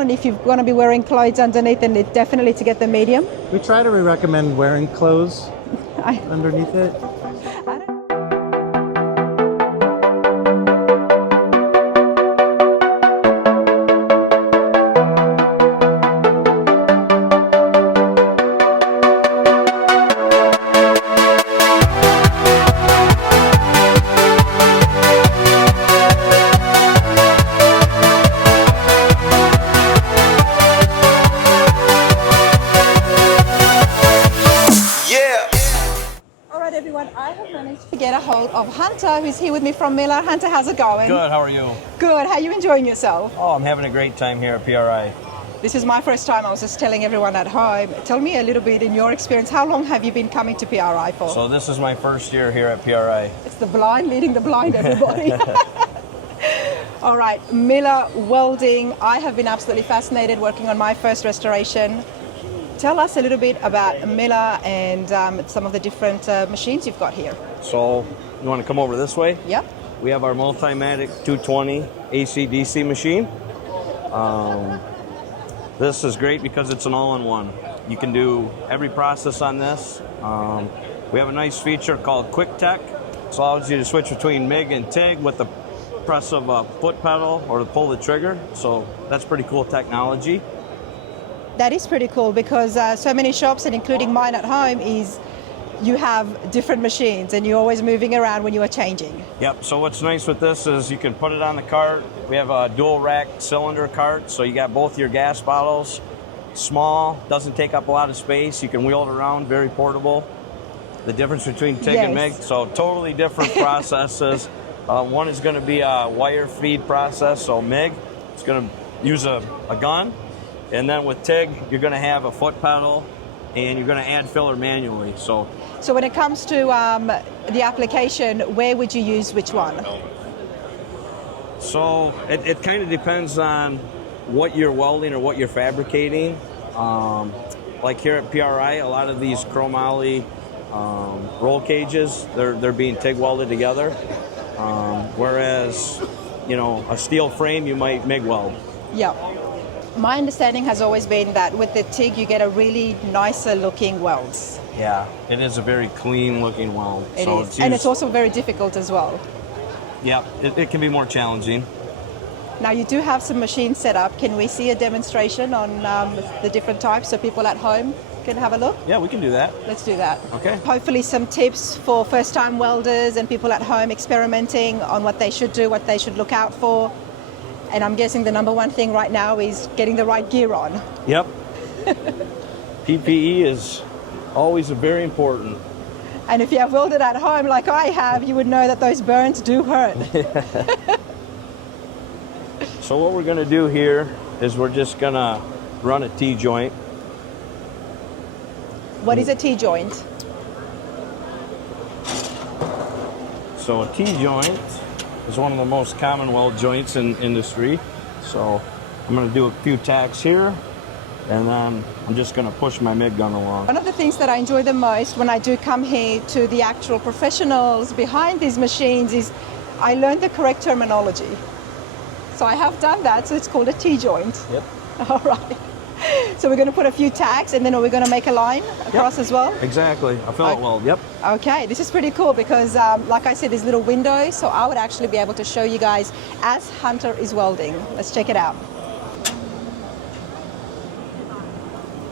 And if you're going to be wearing clothes underneath, then it's definitely to get the medium. We try to recommend wearing clothes underneath it. I don't everyone, I have managed to get a hold of Hunter, who's here with me from Miller. Hunter, how's it going? Good, how are you? Good, how are you enjoying yourself? Oh, I'm having a great time here at PRI. This is my first time. I was just telling everyone at home. Tell me a little bit in your experience, how long have you been coming to PRI for? So this is my first year here at PRI. It's the blind leading the blind, everybody. All right, Miller Welding. I have been absolutely fascinated working on my first restoration. Tell us a little bit about Miller and some of the different machines you've got here. So, you want to come over this way? Yep. We have our Multimatic 220 AC/DC machine. This is great because it's an all-in-one. You can do every process on this. We have a nice feature called Quick Tech. It allows you to switch between MIG and TIG with the press of a foot pedal or to pull the trigger. So that's pretty cool technology. That is pretty cool because so many shops, and including mine at home, is you have different machines and you're always moving around when you are changing. Yep, so what's nice with this is you can put it on the cart. We have a dual rack cylinder cart, so you got both your gas bottles. Small, doesn't take up a lot of space. You can wheel it around, very portable. The difference between TIG and MIG, so totally different processes. One is going to be a wire feed process, so MIG, it's going to use a gun. And then with TIG, you're going to have a foot pedal and you're going to add filler manually. So when it comes to the application, where would you use which one? So it kind of depends on what you're welding or what you're fabricating. Like here at PRI, a lot of these chromoly roll cages, they're being TIG welded together. Whereas, you know, a steel frame, you might MIG weld. Yeah. My understanding has always been that with the TIG, you get a really nicer looking welds. Yeah, it is a very clean looking weld. It is. And it's also very difficult as well. Yeah, it can be more challenging. Now you do have some machines set up. Can we see a demonstration on the different types so people at home can have a look? Yeah, we can do that. Let's do that. Okay. Hopefully some tips for first-time welders and people at home experimenting on what they should do, what they should look out for. And I'm guessing the number one thing right now is getting the right gear on. Yep. PPE is always very important. And if you have welded at home like I have, you would know that those burns do hurt. So what we're going to do here is we're just going to run a T-joint. What is a T-joint? So a T-joint is one of the most common weld joints in industry. So I'm going to do a few tacks here, and then I'm just going to push my MIG gun along. One of the things that I enjoy the most when I do come here to the actual professionals behind these machines is I learned the correct terminology. So I have done that, so it's called a T-joint. Yep. All right. So we're going to put a few tacks, and then are we going to make a line across as well? Exactly. A fillet weld, yep. Okay, this is pretty cool because, like I said, there's little windows, so I would actually be able to show you guys as Hunter is welding. Let's check it out.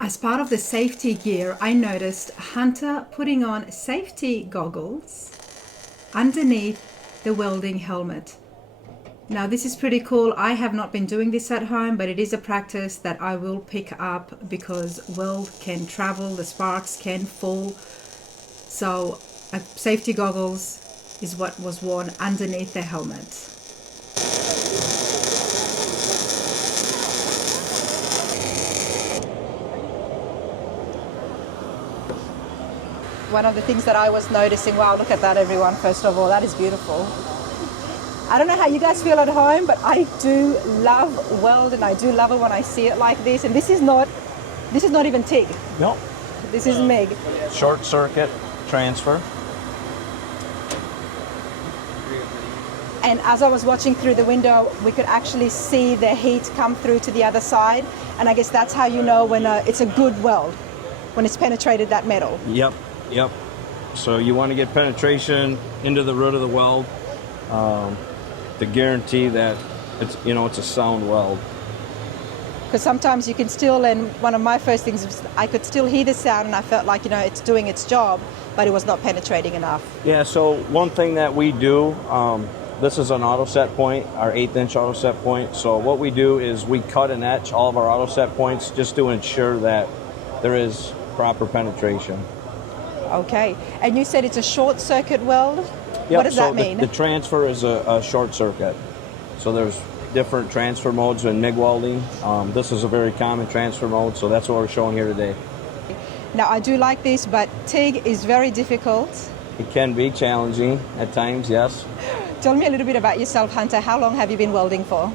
As part of the safety gear, I noticed Hunter putting on safety goggles underneath the welding helmet. Now this is pretty cool. I have not been doing this at home, but it is a practice that I will pick up because weld can travel, the sparks can fall. So safety goggles is what was worn underneath the helmet. One of the things that I was noticing, wow, look at that everyone, first of all, that is beautiful. I don't know how you guys feel at home, but I do love weld, and I do love it when I see it like this. And this is not even TIG. Nope. This is MIG. Short circuit transfer. And as I was watching through the window, we could actually see the heat come through to the other side. And I guess that's how you know when it's a good weld, when it's penetrated that metal. Yep, yep. So you want to get penetration into the root of the weld to guarantee that it's a sound weld. Because sometimes you can still, and one of my first things was I could still hear the sound, and I felt like it's doing its job, but it was not penetrating enough. Yeah. So one thing that we do. This is an auto set point, our 1/8 inch auto set point. So what we do is we cut and etch all of our auto set points just to ensure that there is proper penetration. Okay. And you said it's a short circuit weld? Yep. What does that mean? The transfer is a short circuit. So there's different transfer modes in MIG welding. This is a very common transfer mode, so that's what we're showing here today. Now I do like this, but TIG is very difficult. It can be challenging at times, yes. Tell me a little bit about yourself, Hunter. How long have you been welding for?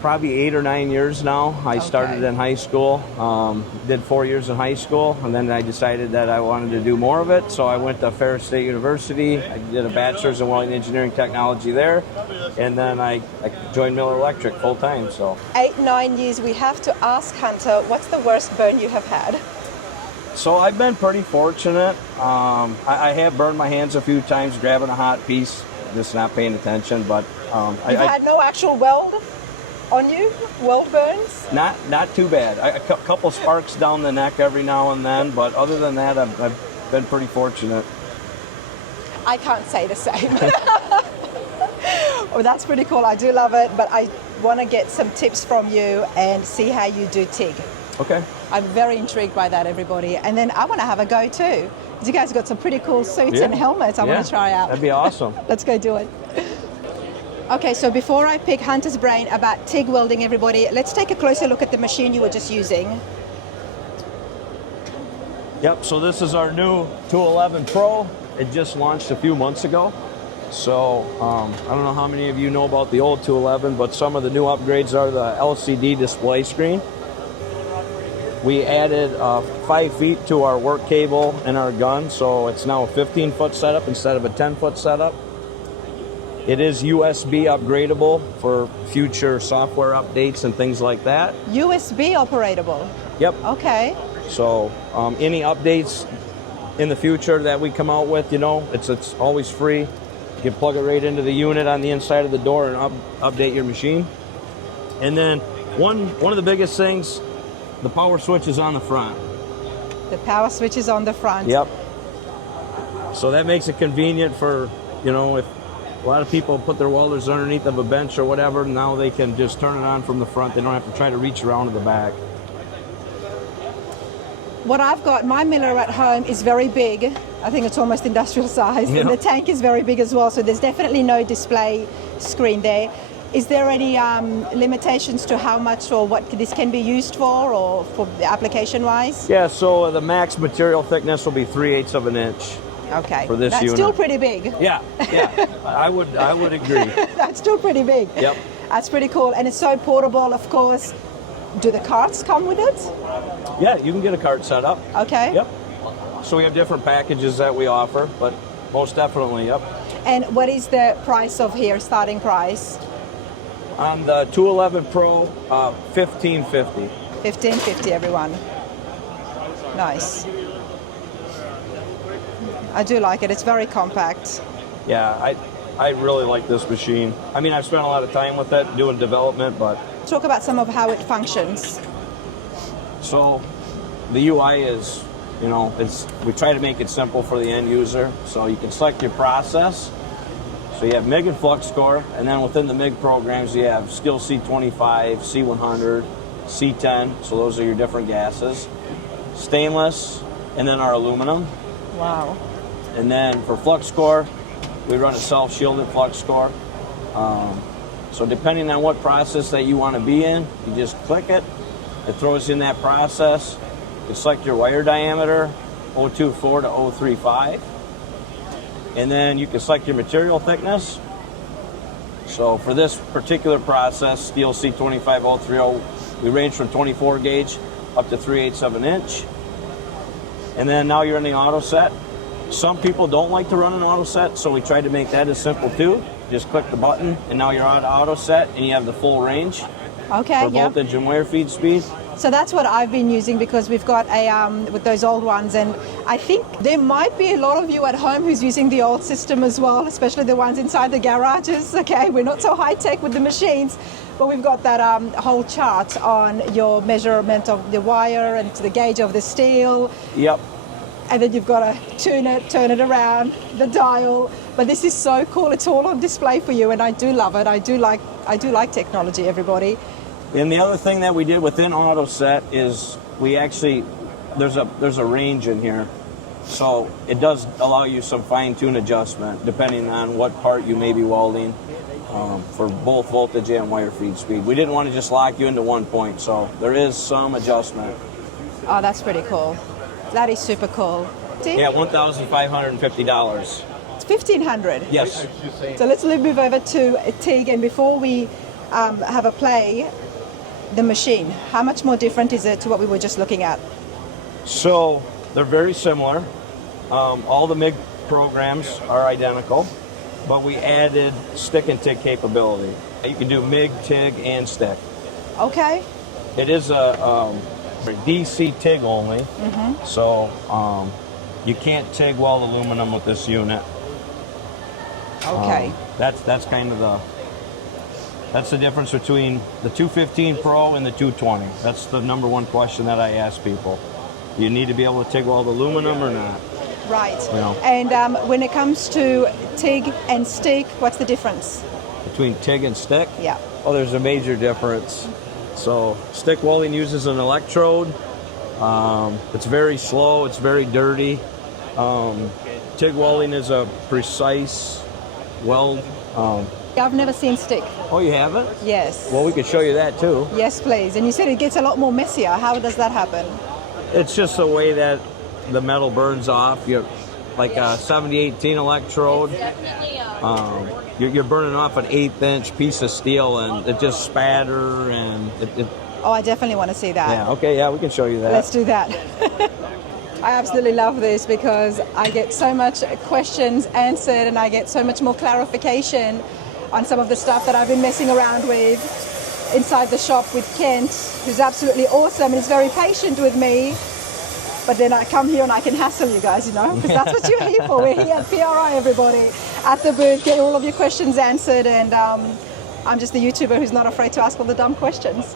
Probably 8 or 9 years now. I started in high school, did 4 years in high school, and then I decided that I wanted to do more of it. So I went to Ferris State University. I did a bachelor's in welding engineering technology there, and then I joined Miller Electric full time. So 8, 9 years. We have to ask Hunter, what's the worst burn you have had? So I've been pretty fortunate. I have burned my hands a few times grabbing a hot piece, just not paying attention. But You've had no actual weld on you? Weld burns? Not too bad. A couple sparks down the neck every now and then, but other than that, I've been pretty fortunate. I can't say the same. Oh, that's pretty cool. I do love it, but I want to get some tips from you and see how you do TIG. Okay. I'm very intrigued by that, everybody. And then I want to have a go too. You guys got some pretty cool suits and helmets I want to try out. That'd be awesome. Let's go do it. Okay, so before I pick Hunter's brain about TIG welding, everybody, let's take a closer look at the machine you were just using. Yep, so this is our new 211 Pro. It just launched a few months ago. So I don't know how many of you know about the old 211, but some of the new upgrades are the LCD display screen. We added 5 feet to our work cable and our gun, so it's now a 15-foot setup instead of a 10-foot setup. It is USB upgradable for future software updates and things like that. USB operatable? Yep. Okay. So any updates in the future that we come out with, it's always free. You can plug it right into the unit on the inside of the door and update your machine. And then one of the biggest things, the power switch is on the front. The power switch is on the front. Yep. So that makes it convenient for, if a lot of people put their welders underneath of a bench or whatever, now they can just turn it on from the front. They don't have to try to reach around to the back. What I've got, my Miller at home is very big. I think it's almost industrial size. Yep. And the tank is very big as well, so there's definitely no display screen there. Is there any limitations to how much or what this can be used for, or for the application-wise? Yeah, so the max material thickness will be 3/8 of an inch. Okay. For this That's unit. Still pretty big. Yeah. I would agree. That's still pretty big. Yep. That's pretty cool, and it's so portable, of course. Do the carts come with it? Yeah, you can get a cart set up. Okay. Yep. So we have different packages that we offer, but most definitely, yep. And what is the price of here, starting price? On the 211 Pro, $1,550. $1,550, everyone. Nice. I do like it. It's very compact. Yeah, I really like this machine. I mean, I've spent a lot of time with it doing development, but... Talk about some of how it functions. So the UI is, we try to make it simple for the end user. So you can select your process. So you have MIG and flux core, and then within the MIG programs you have Skill C25, C100, C10, so those are your different gases. Stainless, and then our aluminum. Wow. And then for flux core, we run a self-shielded flux core. So depending on what process that you want to be in, you just click it. It throws in that process. You select your wire diameter, 024 to 035. And then you can select your material thickness. So for this particular process, steel C25030, we range from 24 gauge up to 3/8 of an inch. And then now you're in the auto set. Some people don't like to run an auto set, so we tried to make that as simple too. Just click the button, and now you're on auto set, and you have the full range Okay, for yep. voltage and wire feed speed. So that's what I've been using because we've got a with those old ones, and I think there might be a lot of you at home who's using the old system as well, especially the ones inside the garages. Okay, we're not so high tech with the machines, but we've got that whole chart on your measurement of the wire and to the gauge of the steel. Yep. And then you've got to tune it, turn it around, the dial. But this is so cool. It's all on display for you, and I do love it. I do like technology, everybody. And the other thing that we did within AutoSet is we actually, there's a range in here. So it does allow you some fine-tune adjustment depending on what part you may be welding for both voltage and wire feed speed. We didn't want to just lock you into one point, so there is some adjustment. Oh, that's pretty cool. That is super cool. Yeah, $1,550. It's $1,500. Yes. So let's move over to Tig, and before we have a play, the machine, how much more different is it to what we were just looking at? So they're very similar. All the MIG programs are identical, but we added stick and TIG capability. You can do MIG, TIG, and stick. Okay. It is a DC TIG only, so you can't TIG weld aluminum with this unit. Okay. That's kind of that's the difference between the 215 Pro and the 220. That's the number one question that I ask people. You need to be able to TIG weld aluminum or not? Right. You know. And when it comes to TIG and stick, what's the difference? Between TIG and stick? Yeah. Oh, there's a major difference. So stick welding uses an electrode. It's very slow. It's very dirty. TIG welding is a precise weld. I've never seen stick. Oh, you haven't? Yes. Well, we could show you that too. Yes, please. And you said it gets a lot more messier. How does that happen? It's just the way that the metal burns off. You're like a 70-18 electrode. You're burning off an 1/8-inch piece of steel, and it just spatter and it. Oh, I definitely want to see that. Yeah. Okay. Yeah, we can show you that. Let's do that. I absolutely love this because I get so much questions answered, and I get so much more clarification on some of the stuff that I've been messing around with inside the shop with Kent, who's absolutely awesome and is very patient with me. But then I come here and I can hassle you guys, you know, because that's what you're here for. We're here at PRI, everybody, at the booth, get all of your questions answered, and I'm just the YouTuber who's not afraid to ask all the dumb questions.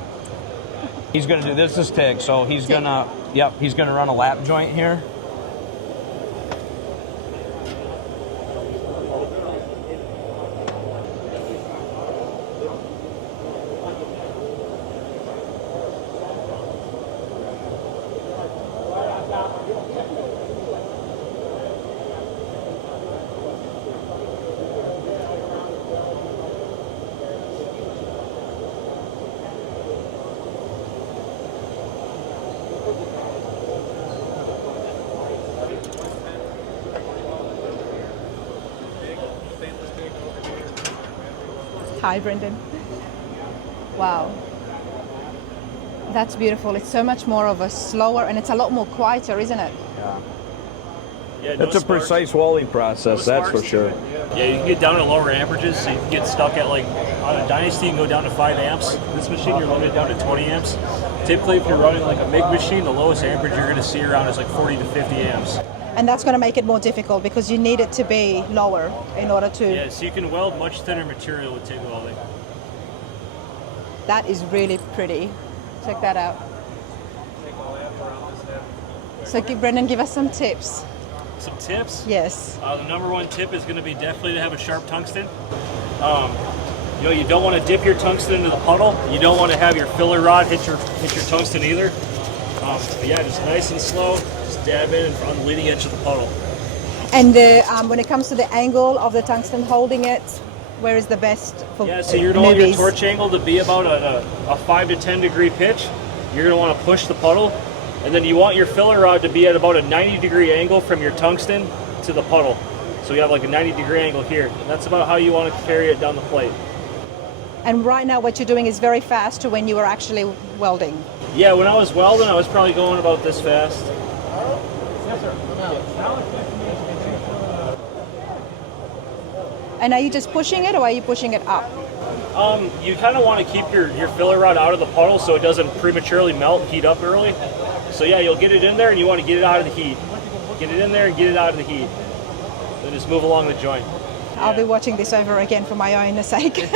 He's going to do this is TIG, so he's going to, he's going to run a lap joint here. Hi, Brendan. Wow. That's beautiful. It's so much more of a slower, and it's a lot more quieter, isn't it? Yeah, no, it's a precise welding process, that's for sure. Yeah, you can get down to lower amperages, so you can get stuck at, like, on a Dynasty, you can go down to 5 amps. This machine, you're limited down to 20 amps. Typically, if you're running like a MIG machine, the lowest amperage you're going to see around is like 40 to 50 amps. And that's going to make it more difficult because you need it to be lower in order to... Yeah, so you can weld much thinner material with TIG welding. That is really pretty. Check that out. So Brendan, give us some tips. Some tips? Yes. The number one tip is going to be definitely to have a sharp tungsten. You know, you don't want to dip your tungsten into the puddle. You don't want to have your filler rod hit your tungsten either. But yeah, just nice and slow. Just dab in on the leading edge of the puddle. And when it comes to the angle of the tungsten holding it, where is the best for Yeah, so you're going to want your newbies? torch angle to be about a 5 to 10 degree pitch. You're going to want to push the puddle. And then you want your filler rod to be at about a 90 degree angle from your tungsten to the puddle. So you have like a 90 degree angle here. And that's about how you want to carry it down the plate. And right now what you're doing is very fast to when you were actually welding. Yeah, when I was welding, I was probably going about this fast. And are you just pushing it or are you pushing it up? You kind of want to keep your filler rod out of the puddle so it doesn't prematurely melt and heat up early. So yeah, you'll get it in there and you want to get it out of the heat. Get it in there and get it out of the heat. Then just move along the joint. I'll be watching this over again for my own sake.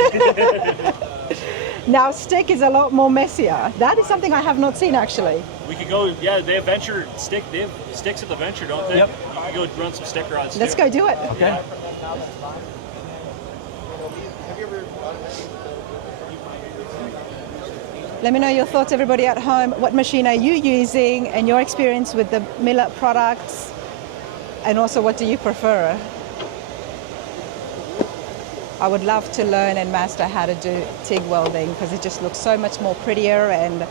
Now, stick is a lot more messier. That is something I have not seen actually. We could go, yeah, they have sticks at the Venture, don't they? Yep. You can go run some stick rods Let's too. go do it. Okay. Let me know your thoughts, everybody at home. What machine are you using and your experience with the Miller products? And also, what do you prefer? I would love to learn and master how to do TIG welding because it just looks so much more prettier, and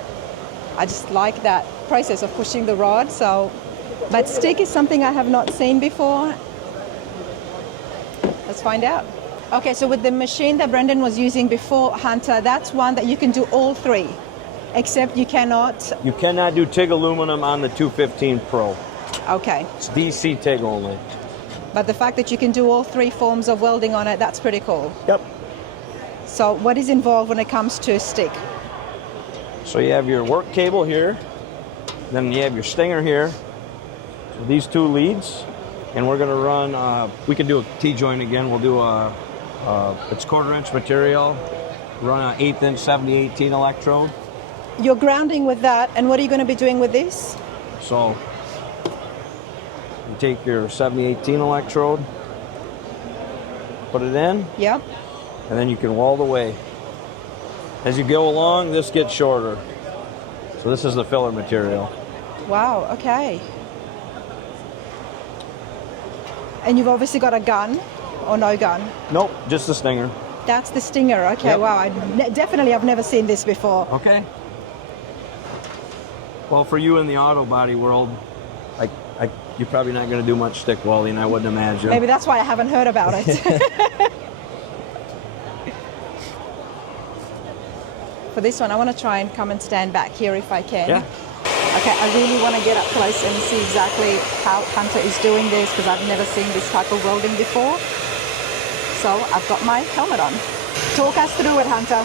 I just like that process of pushing the rod. So, but stick is something I have not seen before. Let's find out. Okay, so with the machine that Brendan was using before, Hunter, that's one that you can do all three, except you cannot. You cannot do TIG aluminum on the 215 Pro. Okay. It's DC TIG only. But the fact that you can do all three forms of welding on it, that's pretty cool. Yep. So what is involved when it comes to stick? So you have your work cable here, then you have your stinger here. So these two leads, and we're gonna run, we can do a T-joint again. We'll do it's 1/4 inch material, run an 1/8 inch 7018 electrode. You're grounding with that, and what are you going to be doing with this? So you take your 7018 electrode, put it in, Yep. and then you can weld away. As you go along, this gets shorter. So this is the filler material. Wow, okay. And you've obviously got a gun or no gun? Nope, just the stinger. That's the stinger. Okay, Yep. wow. Definitely I've never seen this before. Okay. Well, for you in the auto body world, you're probably not going to do much stick welding, I wouldn't imagine. Maybe that's why I haven't heard about it. For this one, I want to try and come and stand back here if I can. Yeah. Okay, I really want to get up close and see exactly how Hunter is doing this because I've never seen this type of welding before. So I've got my helmet on. Talk us through it, Hunter.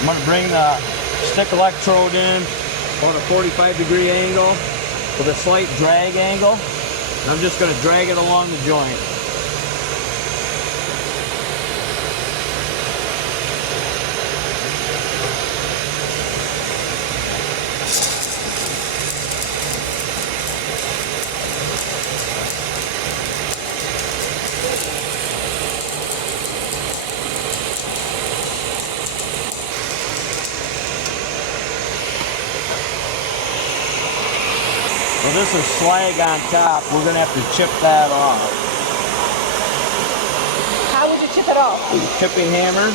I'm going to bring the stick electrode in on a 45-degree angle with a slight drag angle. And I'm just going to drag it along the joint. So this is slag on top. We're going to have to chip that off. How would you chip it off? Chipping hammer.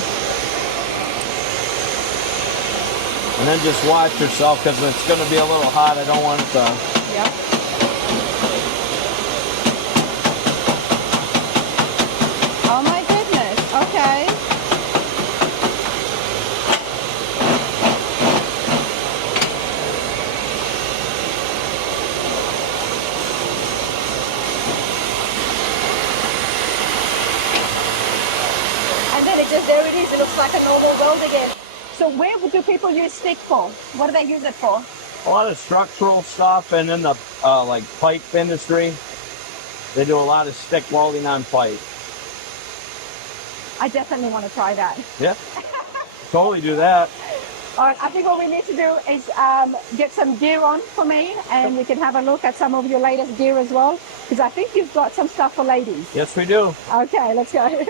And then just watch yourself because it's going to be a little hot. I don't want it to... Yep. Oh my goodness. Okay. And then there it is. It looks like a normal weld again. So where do people use stick for? What do they use it for? A lot of structural stuff, and in the like pipe industry, they do a lot of stick welding on pipe. I definitely want to try that. Yeah, totally do that. All right, I think what we need to do is get some gear on for me, and we can have a look at some of your latest gear as well, because I think you've got some stuff for ladies. Yes, we do. Okay, let's go.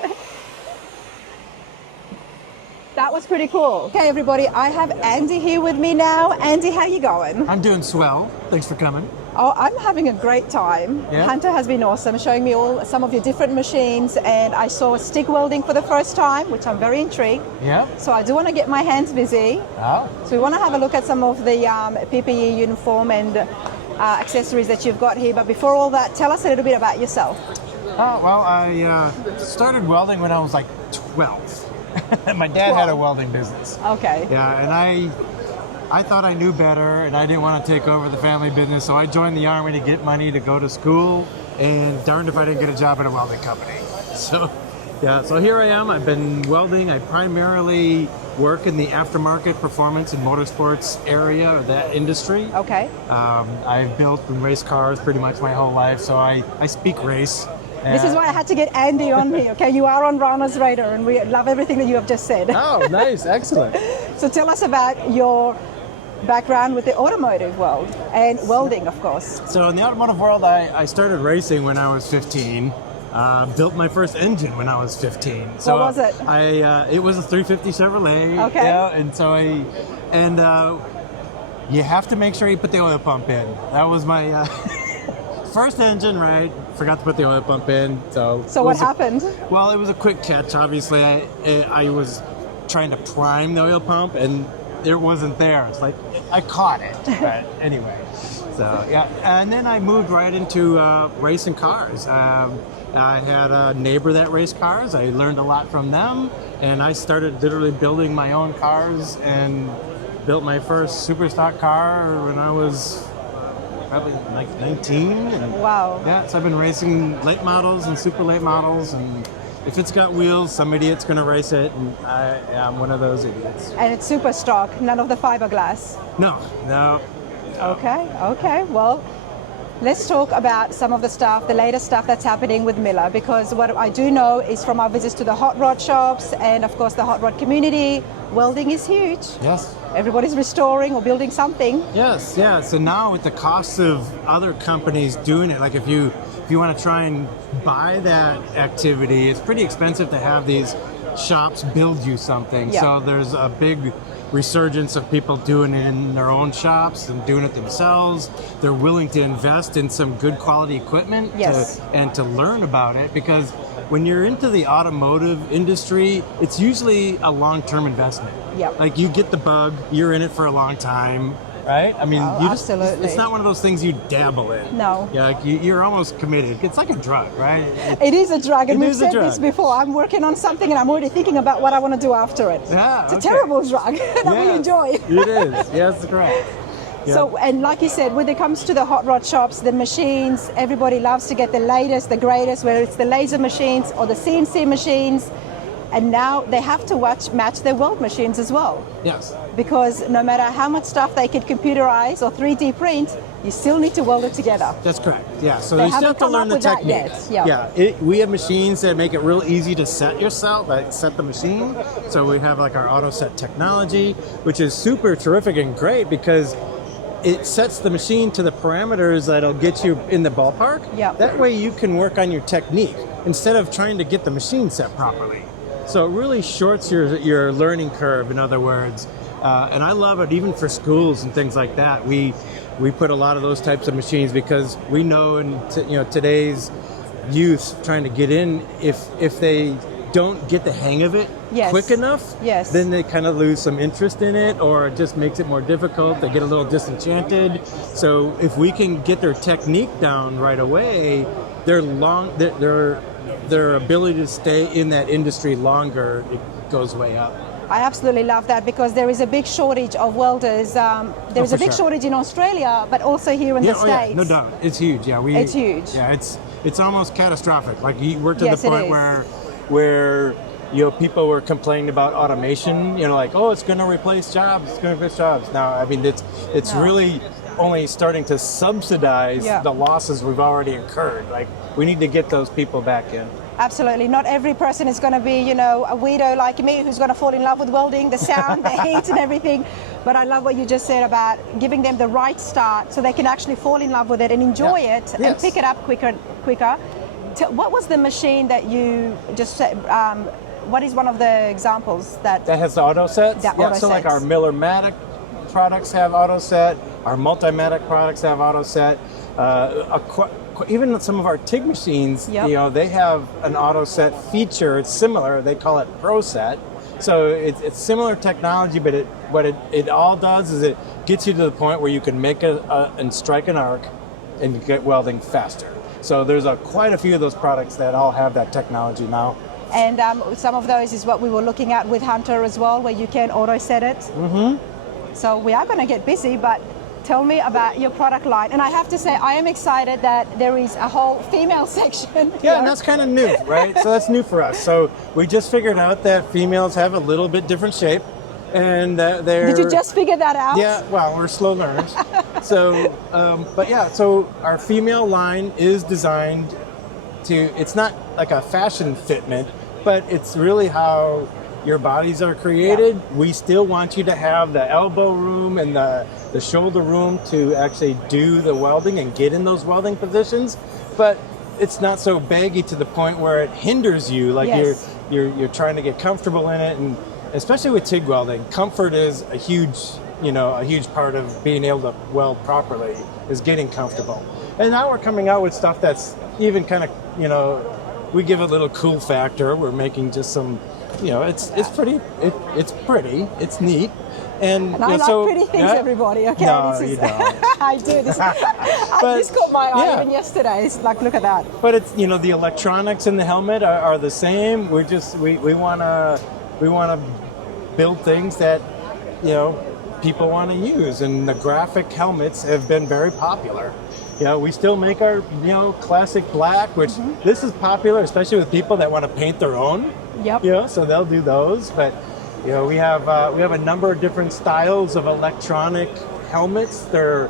That was pretty cool. Okay, everybody, I have Andy here with me now. Andy, how you going? I'm doing swell. Thanks for coming. Oh, I'm having a great time. Yeah? Hunter has been awesome, showing me some of your different machines, and I saw stick welding for the first time, which I'm very intrigued. Yeah? So I do want to get my hands busy. Oh. So we want to have a look at some of the PPE uniform and accessories that you've got here. But before all that, tell us a little bit about yourself. Oh, well, I started welding when I was like 12. My dad had a welding business. Okay. Yeah, and I thought I knew better, and I didn't want to take over the family business, so I joined the Army to get money to go to school, and darned if I didn't get a job at a welding company. So Yeah, so here I am. I've been welding. I primarily work in the aftermarket performance and motorsports area of that industry. Okay. I've built and raced cars pretty much my whole life, so I speak race. This is why I had to get Andy on me, okay? You are on Rana's radar, and we love everything that you have just said. Oh, nice. Excellent. So tell us about your background with the automotive world and welding, of course. So in the automotive world, I started racing when I was 15. Built my first engine when I was 15. So what was it? It was a 350 Chevrolet. Okay. Yeah, and so you have to make sure you put the oil pump in. That was my first engine, right? Forgot to put the oil pump in. So what happened? Well, it was a quick catch. Obviously, I was trying to prime the oil pump, and it wasn't there. It's like I caught it. But anyway, so yeah, and then I moved right into racing cars. I had a neighbor that raced cars. I learned a lot from them, and I started literally building my own cars and built my first super stock car when I was probably like 19. And wow. Yeah, so I've been racing late models and super late models, and if it's got wheels, some idiot's going to race it, and I'm one of those idiots. And it's super stock, none of the fiberglass? No. Okay. Well, let's talk about some of the stuff, the latest stuff that's happening with Miller, because what I do know is from our visits to the hot rod shops and, of course, the hot rod community, welding is huge. Yes. Everybody's restoring or building something. Yes, yeah. So now with the cost of other companies doing it, like if you want to try and buy that activity, it's pretty expensive to have these shops build you something. Yeah. So there's a big resurgence of people doing it in their own shops and doing it themselves. They're willing to invest in some good quality equipment and to learn about it, because when you're into the automotive industry, it's usually a long-term investment. Yep. Like you get the bug, you're in it for a long time, right? I mean, absolutely. It's not one of those things you dabble in. No. Yeah, like you're almost committed. It's like a drug, right? It is a drug, and It we've is a said drug. this before. I'm working on something, and I'm already thinking about what I want to do after it. Yeah, It's a okay. terrible drug that we enjoy. It is. Yes, correct. Yeah. So, and like you said, when it comes to the hot rod shops, the machines, everybody loves to get the latest, the greatest, whether it's the laser machines or the CNC machines. And now they have to match their weld machines as well. Yes. Because no matter how much stuff they could computerize or 3D print, you still need to weld it together. That's correct. Yeah. So They you still haven't have to come learn up the with that technique. yet. Yeah. We have machines that make it real easy to set yourself, like set the machine. So we have like our auto set technology, which is super terrific and great because it sets the machine to the parameters that'll get you in the ballpark. Yeah. That way you can work on your technique instead of trying to get the machine set properly. So it really shorts your learning curve, in other words. And I love it even for schools and things like that. We put a lot of those types of machines because we know in today's youth trying to get in, if they don't get the hang of it quick enough, then they kind of lose some interest in it, or it just makes it more difficult. They get a little disenchanted. So if we can get their technique down right away, their ability to stay in that industry longer, it goes way up. I absolutely love that because there is a big shortage of welders. There is a big shortage in Australia, but also here in the States. Yeah, no doubt. It's huge. Yeah, it's huge. Yeah, it's almost catastrophic. Like we're to the point where people were complaining about automation. Like, oh, it's going to replace jobs. It's going to replace jobs. Now, I mean, it's really only starting to subsidize the losses we've already incurred. Like, we need to get those people back in. Absolutely. Not every person is going to be, a weirdo like me who's going to fall in love with welding, the sound, the heat and everything. But I love what you just said about giving them the right start so they can actually fall in love with it and enjoy it and pick it up quicker. What was the machine that you just said? What is one of the examples that has the auto sets? So like our Miller Matic products have auto set, our Multimatic products have auto set. Even some of our Tig machines, they have an auto set feature. It's similar. They call it Pro Set. So it's similar technology, but what it all does is it gets you to the point where you can make and strike an arc and get welding faster. So there's quite a few of those products that all have that technology now. And some of those is what we were looking at with Hunter as well, where you can auto set it. Mm-hmm. So we are going to get busy, but Tell me about your product line. And I have to say, I am excited that there is a whole female section. Yeah, and that's kind of new, right? So that's new for us. So we just figured out that females have a little bit different shape, and that they're... Did you just figure that out? Yeah, well, we're slow learners. So, but yeah, so our female line is designed to, it's not like a fashion fitment, but it's really how your bodies are created. Yeah. We still want you to have the elbow room and the shoulder room to actually do the welding and get in those welding positions, but it's not so baggy to the point where it hinders you, like yes. you're trying to get comfortable in it. And especially with TIG welding, comfort is a huge part of being able to weld properly, is getting comfortable. And now we're coming out with stuff that's even kind of, we give a little cool factor. We're making just some, it's pretty, it's neat. And I like pretty things, everybody. Okay, no, this is, you don't. I do. This caught my eye even yesterday. It's like, look at that. But it's the electronics in the helmet are the same. We want to build things that people want to use, and the graphic helmets have been very popular. We still make our classic black, which this is popular, especially with people that want to paint their own. Yep. So they'll do those, but. We have a number of different styles of electronic helmets. They're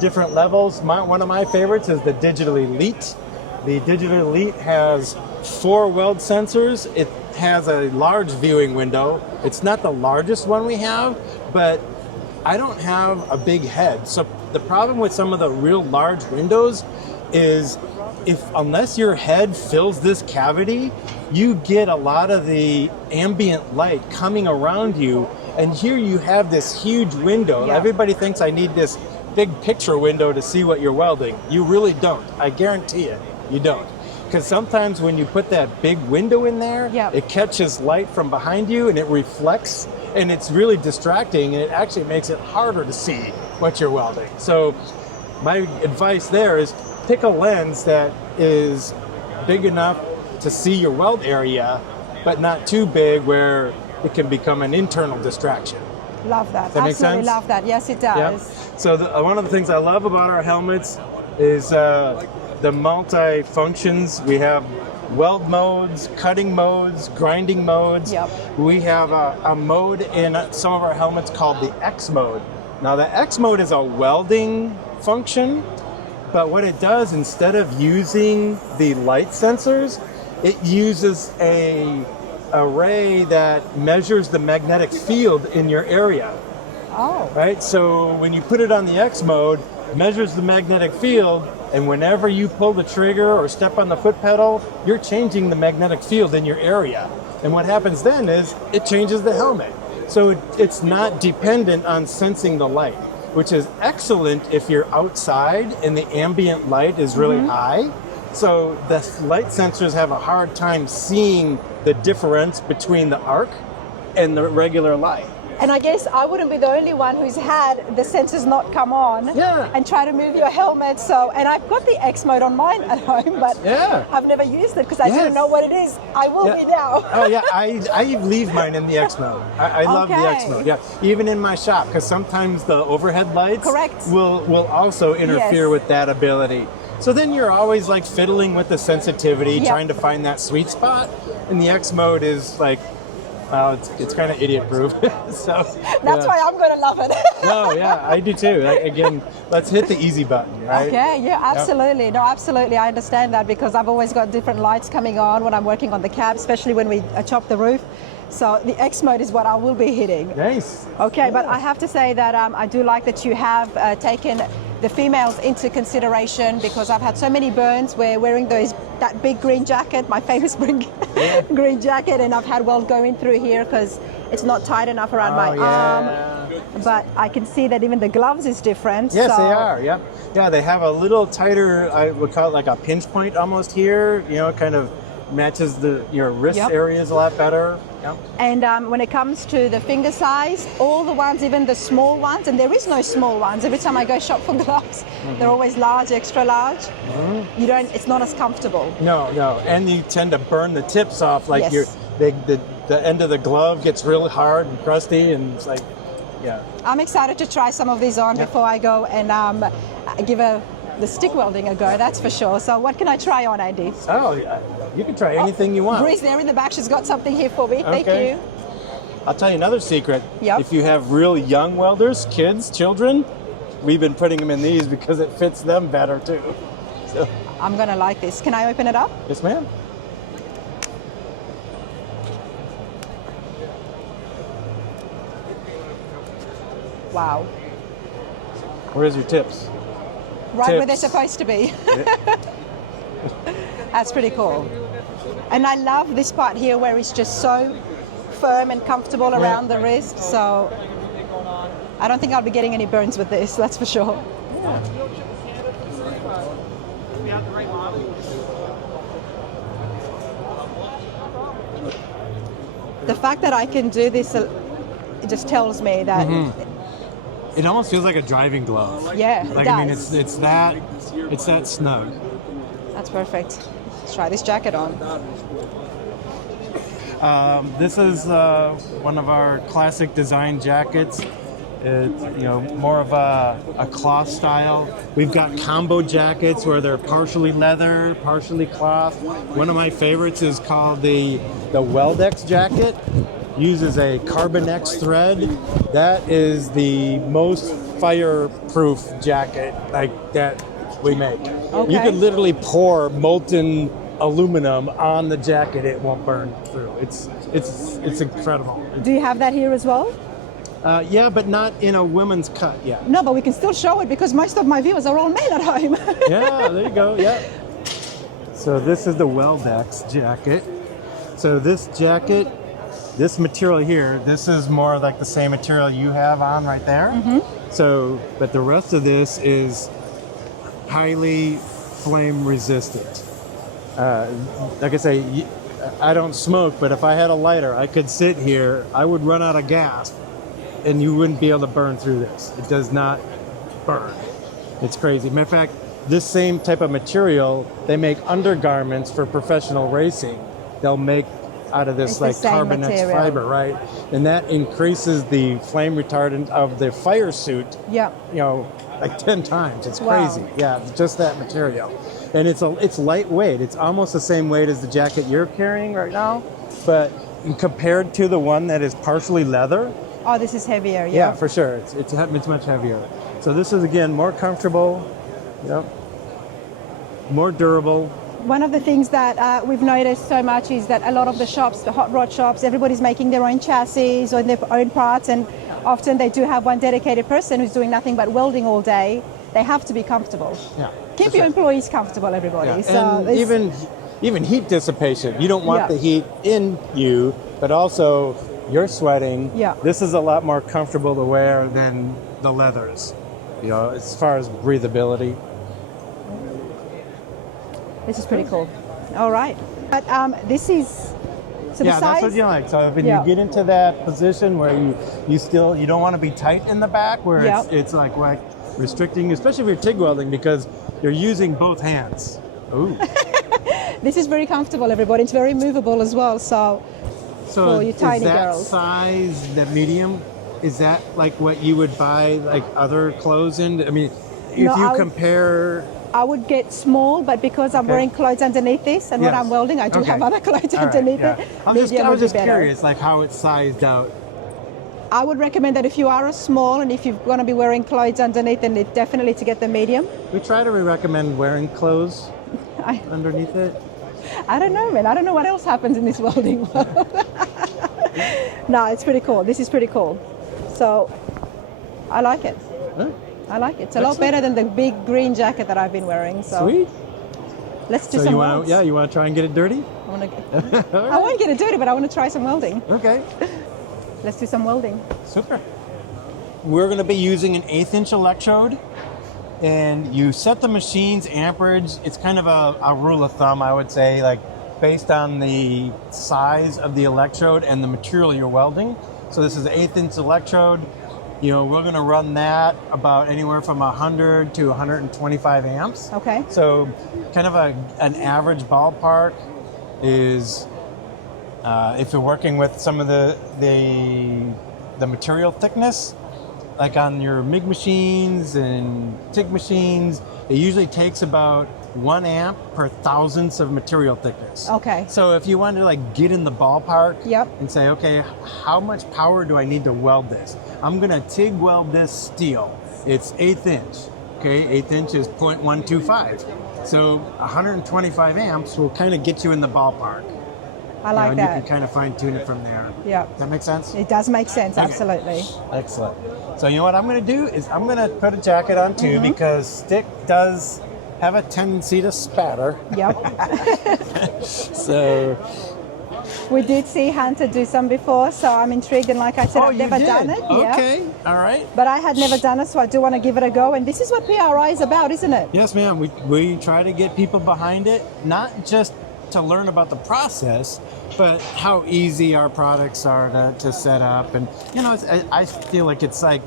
different levels. One of my favorites is the Digital Elite. The Digital Elite has 4 weld sensors. It has a large viewing window. It's not the largest one we have, but I don't have a big head. So the problem with some of the real large windows is unless your head fills this cavity, you get a lot of the ambient light coming around you, and here you have this huge window. Yeah. Everybody thinks I need this big picture window to see what you're welding. You really don't. I guarantee it, you don't. Because sometimes when you put that big window in there, it catches light from behind you and it reflects, and it's really distracting, and it actually makes it harder to see what you're welding. So my advice there is pick a lens that is big enough to see your weld area, but not too big where it can become an internal distraction. Love that. Does that make sense? Absolutely love that. Yes, it does. Yeah. So one of the things I love about our helmets is the multi-functions. We have weld modes, cutting modes, grinding modes. Yep. We have a mode in some of our helmets called the X mode. Now the X mode is a welding function, but what it does, instead of using the light sensors, it uses a array that measures the magnetic field in your area. Oh. Right? So when you put it on the X mode, it measures the magnetic field, and whenever you pull the trigger or step on the foot pedal, you're changing the magnetic field in your area. And what happens then is it changes the helmet. So it's not dependent on sensing the light, which is excellent if you're outside and the ambient light is really high. So the light sensors have a hard time seeing the difference between the arc and the regular light. And I guess I wouldn't be the only one who's had the sensors not come on and try to move your helmet. So, and I've got the X mode on mine at home, but I've never used it because I didn't know what it is. I will be now. Oh yeah, I leave mine in the X mode. I love the X mode. Yeah, even in my shop, because sometimes the overhead lights will also interfere with that ability. So then you're always like fiddling with the sensitivity, trying to find that sweet spot. And the X mode is like, it's kind of idiot proof. So that's why I'm going to love it. No, yeah, I do too. Again, let's hit the easy button, right? Okay, yeah, absolutely. Yep. No, absolutely. I understand that because I've always got different lights coming on when I'm working on the cab, especially when we chop the roof. So the X mode is what I will be hitting. Nice. Okay, but I have to say that I do like that you have taken the females into consideration, because I've had so many burns where wearing that big green jacket, my famous green jacket, and I've had weld going through here because it's not tight enough around my arm. But I can see that even the gloves is different. Yes, they are. Yep. Yeah, they have a little tighter, I would call it like a pinch point almost here. Kind of matches your wrist areas a lot better. Yep. And when it comes to the finger size, all the ones, even the small ones, and there is no small ones. Every time I go shop for gloves, they're always large, extra large. It's not as comfortable. No, and you tend to burn the tips off. Like the end of the glove gets really hard and crusty, and it's like, Yeah. I'm excited to try some of these on before I go and give the stick welding a go, that's for sure. So what can I try on, Andy? Oh, yeah. You can try anything you want. Bree's there in the back. She's got something here for me. Thank Okay. you. I'll tell you another secret. Yep. If you have real young welders, kids, children, we've been putting them in these because it fits them better too. So, I'm going to like this. Can I open it up? yes, ma'am. Wow. Where's your tips? Right where they're Tips. supposed to be. That's pretty cool. And I love this part here where it's just so firm and comfortable around the wrist. So I don't think I'll be getting any burns with this, that's for sure. The fact that I can do this, it just tells me that, It almost feels like a driving glove. yeah, it Like does. I mean, it's that snug. That's perfect. Let's try this jacket on. This is one of our classic design jackets. It's more of a cloth style. We've got combo jackets where they're partially leather, partially cloth. One of my favorites is called the Weldex jacket. Uses a Carbonex thread. That is the most fireproof jacket like that we make. Okay. You could literally pour molten aluminum on the jacket; it won't burn through. It's incredible. Do you have that here as well? Yeah, but not in a women's cut yet. No, but we can still show it because most of my viewers are all men at home. Yeah, there you go. Yeah. So this is the Weldex jacket. So this jacket, this material here, this is more like the same material you have on right there. So, but the rest of this is highly flame resistant. Like I say, I don't smoke, but if I had a lighter, I could sit here, I would run out of gas and you wouldn't be able to burn through this. It does not burn. It's crazy. Matter of fact, this same type of material, they make undergarments for professional racing. They'll make out of this It's the like same Carbonex material. fiber, right? And that increases the flame retardant of the fire suit, Yeah. like 10 times. It's Wow. crazy. Yeah, just that material. And it's lightweight. It's almost the same weight as the jacket you're carrying right now, but compared to the one that is partially leather, Oh, this is heavier. yeah, for sure. It's much heavier. So this is again more comfortable, more durable. One of the things that we've noticed so much is that a lot of the shops, the hot rod shops, everybody's making their own chassis or their own parts, and often they do have one dedicated person who's doing nothing but welding all day. They have to be comfortable. Yeah. Keep for your sure. employees comfortable, everybody. Yeah. So And this- even heat dissipation. You don't want Yeah. the heat in you, but also you're sweating. Yeah. This is a lot more comfortable to wear than the leathers. As far as breathability. this is pretty cool. All right. But this is, so Yeah, the that's size, what you like. So when Yeah. you get into that position where you don't want to be tight in the back, where Yeah. it's like restricting, especially if you're TIG welding, because you're using both hands. Ooh. this is very comfortable, everybody. It's very movable as well. So So For you tiny is that girls. size, that medium, is that like what you would buy like other clothes in? I mean, if No, you I would- compare, I would get small, but because I'm Okay. wearing clothes underneath this and when Yes. I'm welding, I do Okay. have other clothes All right, underneath yeah. it. I Medium was would be just better. curious, like how it's sized out. I would recommend that if you are a small and if you're going to be wearing clothes underneath, then it's definitely to get the medium. We try to recommend wearing clothes I underneath it. don't know, man. I don't know what else happens in this welding world. No, it's pretty cool. This is pretty cool. So I like it. Huh? I like it. It's a lot Excellent. better than the big green jacket that I've been wearing. So Sweet. let's do So some you welds. want to try and get it dirty? I won't get it dirty, but I want to try some welding. Okay. Let's do some welding. Super. We're going to be using an 1/8 inch electrode, and you set the machine's amperage. It's kind of a rule of thumb, I would say, like based on the size of the electrode and the material you're welding. So this is an 1/8 inch electrode. We're going to run that about anywhere from 100 to 125 amps. Okay. So kind of an average ballpark is if you're working with some of the material thickness, like on your MIG machines and TIG machines, it usually takes about 1 amp per thousandths of material thickness. Okay. So if you want to like get in the ballpark Yep. and say, okay, how much power do I need to weld this? I'm gonna TIG weld this steel. It's 1/8 inch. Okay, 1/8 inch is 0.125. So 125 amps will kind of get you in the ballpark. I like and that. you can kind of fine tune it from there. Yeah. Does that make sense? It does make sense, Okay. absolutely. Excellent. So you know what I'm going to do is I'm going to put a jacket on too because stick does have a tendency to spatter. Yep. So We did see Hunter do some before, so I'm intrigued. And like I said, I've you never did? done it. Yeah. Okay. All right. But I had never done it, so I do want to give it a go. And this is what PRI is about, isn't it? Yes, ma'am. We try to get people behind it, not just to learn about the process, but how easy our products are to set up. And you know, I feel like it's like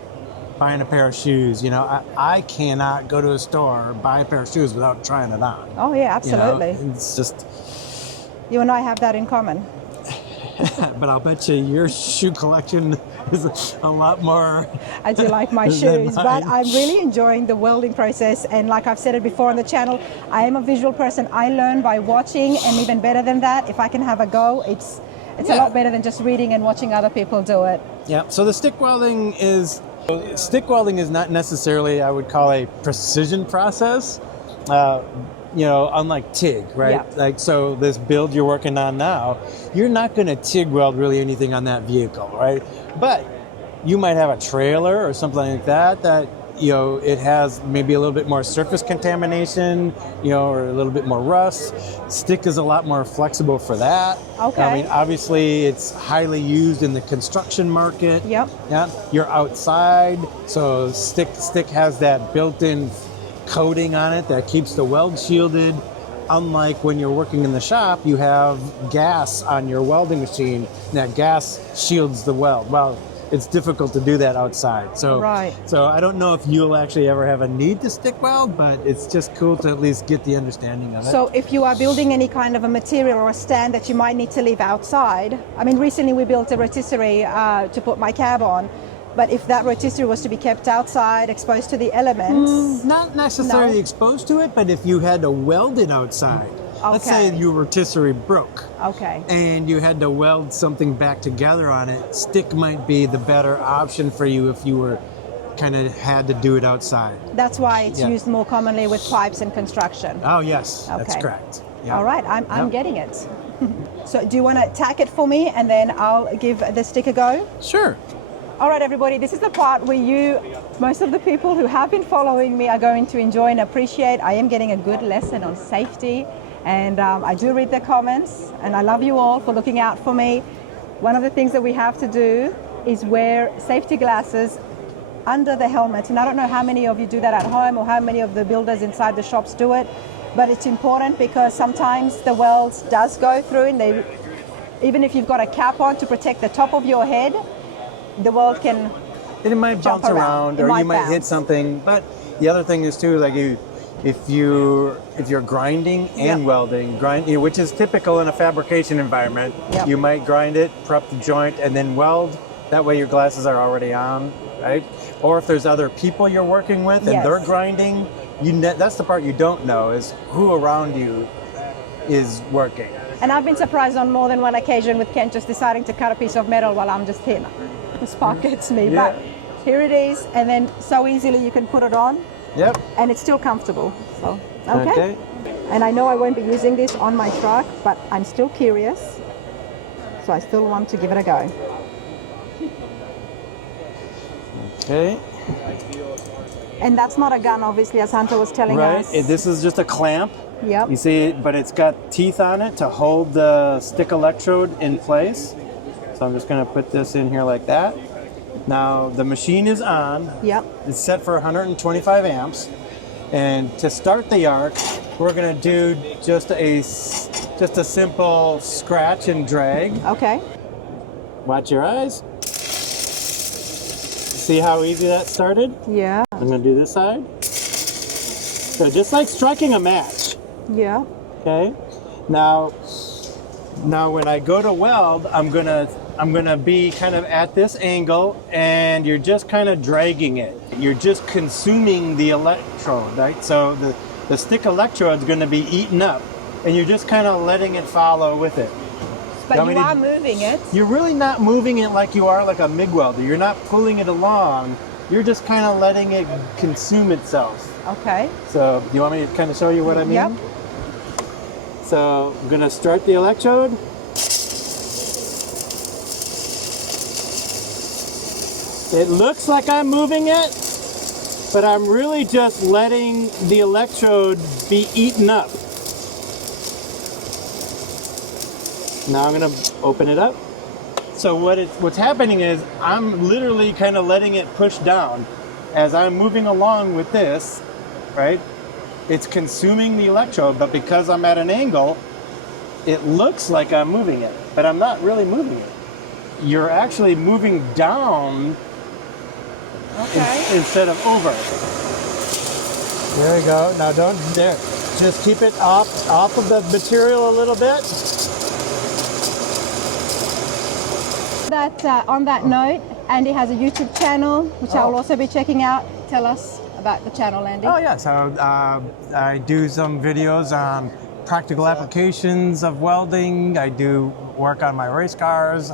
buying a pair of shoes. You know, I cannot go to a store or buy a pair of shoes without trying it on. Oh, yeah, absolutely. You know, it's just. You and I have that in common. But I'll bet you your shoe collection is a lot more. I do like my than shoes, but mine. I'm really enjoying the welding process. And like I've said it before on the channel, I am a visual person. I learn by watching, and even better than that, if I can have a go, it's a lot better than just reading and watching other people do it. Yeah. So the stick welding is not necessarily, I would call, a precision process. You know, unlike TIG, right? Yeah. Like, so this build you're working on now, you're not going to TIG weld really anything on that vehicle, right? But you might have a trailer or something like that, you know, it has maybe a little bit more surface contamination, you know, or a little bit more rust. Stick is a lot more flexible for that. Okay. I mean, obviously it's highly used in the construction market. Yep. Yeah. You're outside, so stick has that built-in coating on it that keeps the weld shielded. Unlike when you're working in the shop, you have gas on your welding machine, and that gas shields the weld. Well, it's difficult to do that outside. So, Right. So I don't know if you'll actually ever have a need to stick weld, but it's just cool to at least get the understanding of it. So if you are building any kind of a material or a stand that you might need to leave outside, I mean, recently we built a rotisserie to put my cab on. But if that rotisserie was to be kept outside, exposed to the elements... Not necessarily No. exposed to it, but if you had to weld it outside. Let's say Okay. your rotisserie broke Okay. and you had to weld something back together on it, stick might be the better option for you if you were kind of had to do it outside. That's why it's Yeah. used more commonly with pipes and construction. Oh, yes, that's Okay. correct. Yeah. All right, I'm Yeah. getting it. So do you want to tack it for me and then I'll give the stick a go? Sure. All right, everybody, this is the part where most of the people who have been following me are going to enjoy and appreciate. I am getting a good lesson on safety, and I do read the comments, and I love you all for looking out for me. One of the things that we have to do is wear safety glasses under the helmet, and I don't know how many of you do that at home or how many of the builders inside the shops do it, but it's important because sometimes the weld does go through, and even if you've got a cap on to protect the top of your head, the weld can It might jump bounce around. around, It or might you might hit bounce. something. But the other thing is too, like if you're grinding and Yep. welding, which is typical in a fabrication environment, Yep. you might grind it, prep the joint, and then weld. That way your glasses are already on, right? Or if there's other people you're working with and Yes. they're grinding, that's the part you don't know, is who around you is working. And I've been surprised on more than one occasion with Ken just deciding to cut a piece of metal while I'm just here. The spark gets me, Yeah. but here it is, and then so easily you can put it on, Yep. and it's still comfortable. So, okay. Okay. And I know I won't be using this on my truck, but I'm still curious, so I still want to give it a go. Okay. And that's not a gun, obviously, as Hunter was telling Right. us. This is just a clamp. Yep. You see, but it's got teeth on it to hold the stick electrode in place. So I'm just going to put this in here like that. Now the machine is on. Yep. It's set for 125 amps. And to start the arc, we're going to do just a simple scratch and drag. Okay. Watch your eyes. See how easy that started? Yeah. I'm going to do this side. So just like striking a match. Yeah. Okay. Now when I go to weld, I'm gonna I'm going to be kind of at this angle, and you're just kind of dragging it. You're just consuming the electrode, right? So the stick electrode is going to be eaten up, and you're just kind of letting it follow with it. But you are moving it. You're really not moving it like you are like a MIG welder. You're not pulling it along. You're just kind of letting it consume itself. Okay. So, do you want me to kind of show you what I mean? Yep. So, I'm going to start the electrode. It looks like I'm moving it, but I'm really just letting the electrode be eaten up. Now I'm going to open it up. So what's happening is I'm literally kind of letting it push down as I'm moving along with this, right? It's consuming the electrode, but because I'm at an angle, it looks like I'm moving it, but I'm not really moving it. You're actually moving down instead of over. There we go. Now just keep it off of the material a little bit. On that note, Andy has a YouTube channel, which I will also be checking out. Tell us about the channel, Andy. Oh yeah, so I do some videos on practical applications of welding. I do work on my race cars.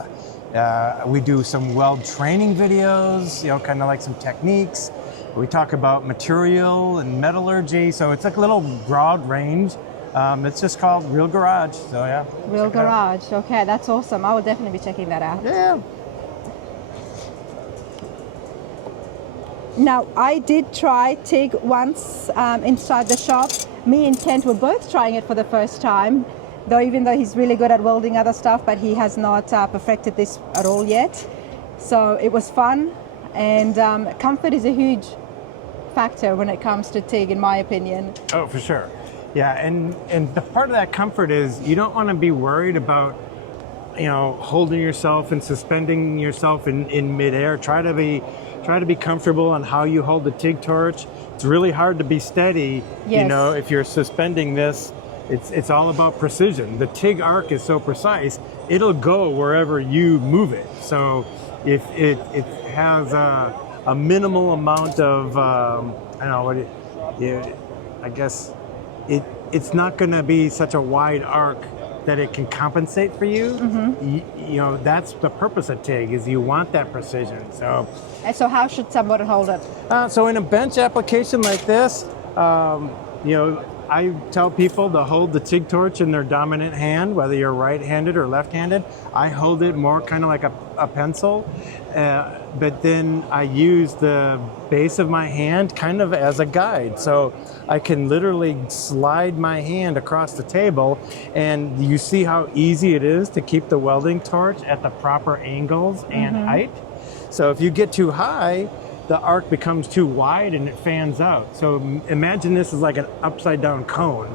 We do some weld training videos, kind of like some techniques. We talk about material and metallurgy, so it's like a little broad range. It's just called Real Garage, so yeah. Real Garage, okay, that's awesome. I will definitely be checking that out. Yeah. Now, I did try TIG once inside the shop. Me and Kent were both trying it for the first time, even though he's really good at welding other stuff, but he has not perfected this at all yet. So it was fun, and comfort is a huge factor when it comes to TIG, in my opinion. Oh, for sure. Yeah, and the part of that comfort is you don't want to be worried about, holding yourself and suspending yourself in midair. Try to be comfortable on how you hold the TIG torch. It's really hard to be steady, yes. If you're suspending this. It's all about precision. The TIG arc is so precise, it'll go wherever you move it. So if it has a minimal amount of, I guess it's not going to be such a wide arc that it can compensate for you. Mm-hmm. That's the purpose of TIG, is you want that precision. So how should somebody hold it? So in a bench application like this, I tell people to hold the TIG torch in their dominant hand, whether you're right-handed or left-handed. I hold it more kind of like a pencil, but then I use the base of my hand kind of as a guide. So I can literally slide my hand across the table, and you see how easy it is to keep the welding torch at the proper angles and height. So if you get too high, the arc becomes too wide and it fans out. So imagine this is like an upside down cone,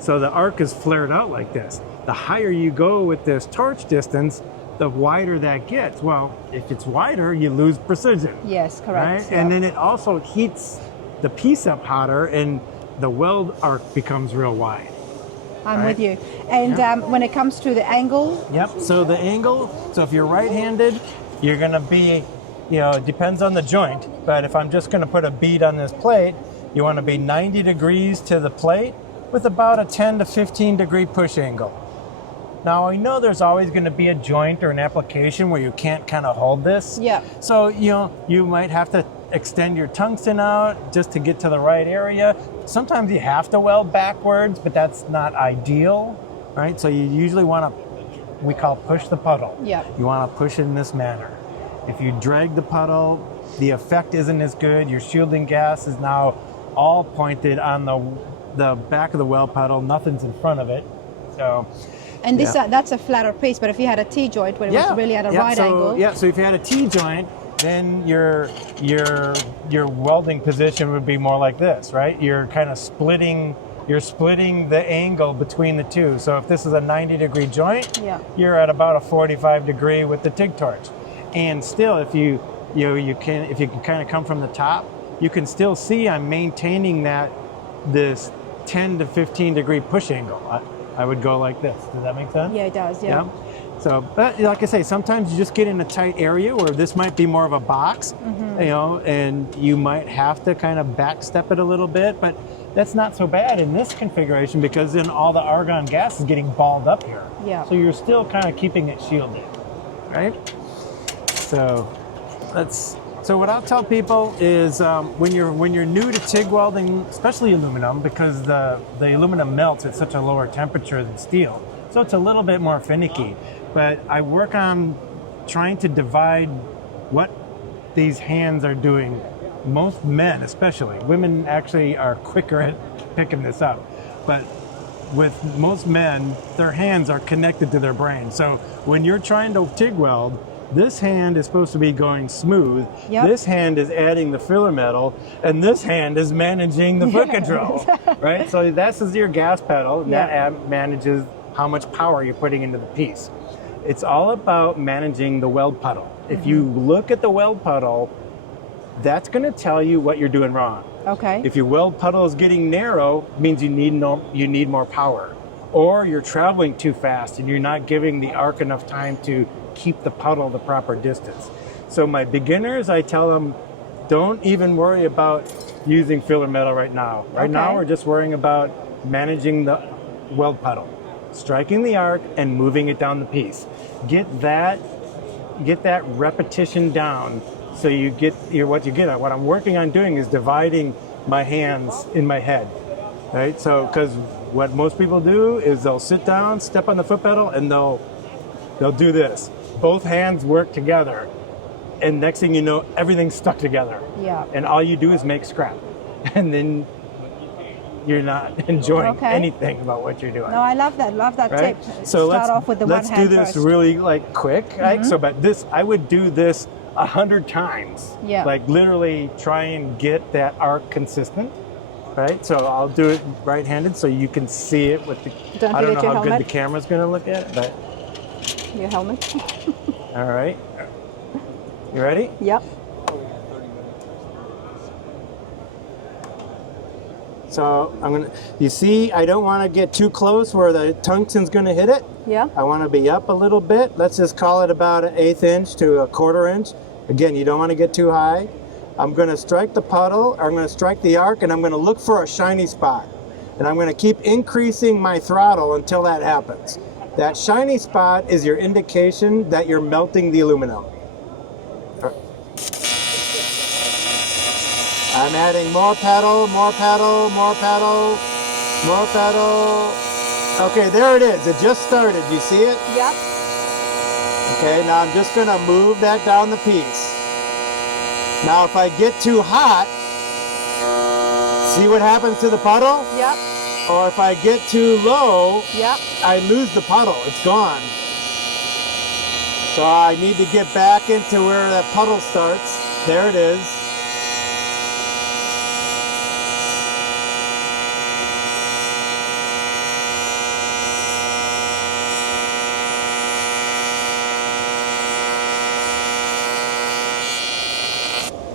so the arc is flared out like this. The higher you go with this torch distance, the wider that gets. Well, if it's wider, you lose precision. Yes, correct. Right? Yeah. And then it also heats the piece up hotter, and the weld arc becomes real wide. I'm with you. And when it comes to the angle? Yep, so the angle, so if you're right-handed, you're gonna be, it depends on the joint, but if I'm just gonna put a bead on this plate, you wanna be 90 degrees to the plate with about a 10 to 15 degree push angle. Now, I know there's always gonna be a joint or an application where you can't kind of hold this. Yeah. So, you might have to extend your tungsten out just to get to the right area. Sometimes you have to weld backwards, but that's not ideal, right? So you usually wanna, we call push the puddle. Yeah. You wanna push it in this manner. If you drag the puddle, the effect isn't as good. Your shielding gas is now all pointed on the back of the weld puddle. Nothing's in front of it. So, and this that's a flatter piece. But if you had a T-joint where it was really at a right angle, so if you had a T-joint, then your welding position would be more like this, right? You're kind of splitting the angle between the two. So if this is a 90 degree joint, you're at about a 45 degree with the TIG torch. And still, if you can kind of come from the top, you can still see I'm maintaining this 10 to 15 degree push angle. I would go like this. Does that make sense? Yeah, it does. Yeah. So, but like I say, sometimes you just get in a tight area where this might be more of a box, you know, and you might have to kind of backstep it a little bit, but that's not so bad in this configuration because then all the argon gas is getting balled up here. Yeah. So you're still kind of keeping it shielded, right? So so what I'll tell people is when you're new to TIG welding, especially aluminum, because the aluminum melts at such a lower temperature than steel, so it's a little bit more finicky. But I work on trying to divide what these hands are doing. Most men, especially, women actually are quicker at picking this up. But with most men, their hands are connected to their brain. So when you're trying to TIG weld, this hand is supposed to be going smooth. Yep. This hand is adding the filler metal, and this hand is managing the foot control, right? So that's your gas pedal, and that manages how much power you're putting into the piece. It's all about managing the weld puddle. If you look at the weld puddle, that's going to tell you what you're doing wrong. Okay. If your weld puddle is getting narrow, it means you need more power. Or you're traveling too fast and you're not giving the arc enough time to keep the puddle the proper distance. So my beginners, I tell them, don't even worry about using filler metal right now. Right now, we're just worrying about managing the weld puddle, striking the arc and moving it down the piece. Get that repetition down so you get what you get at. What I'm working on doing is dividing my hands in my head, right? So, because what most people do is they'll sit down, step on the foot pedal, and they'll do this. Both hands work together, and next thing you know, everything's stuck together. Yeah. And all you do is make scrap, and then you're not enjoying anything about what you're doing. No, I love that. Love that right? tip. So Start off with the one hand let's do this first. really like quick. Right? So, but I would do this 100 times. Yeah. Like literally try and get that arc consistent. Right. So I'll do it right-handed so you can see it with the. I don't know how good the camera's going to look at it, but. Your helmet. All right. You ready? Yep. So you see, I don't want to get too close where the tungsten's going to hit it. Yeah. I want to be up a little bit. Let's just call it about an 1/8 inch to a 1/4 inch. Again, you don't want to get too high. I'm going to strike the puddle, I'm going to strike the arc, and I'm going to look for a shiny spot. And I'm going to keep increasing my throttle until that happens. That shiny spot is your indication that you're melting the aluminum. I'm adding more pedal, more pedal, more pedal, more pedal. Okay, there it is. It just started. You see it? Yep. Okay, now I'm just going to move that down the piece. Now if I get too hot, see what happens to the puddle? Yep. Or if I get too low, Yep. I lose the puddle. It's gone. So I need to get back into where that puddle starts. There it is.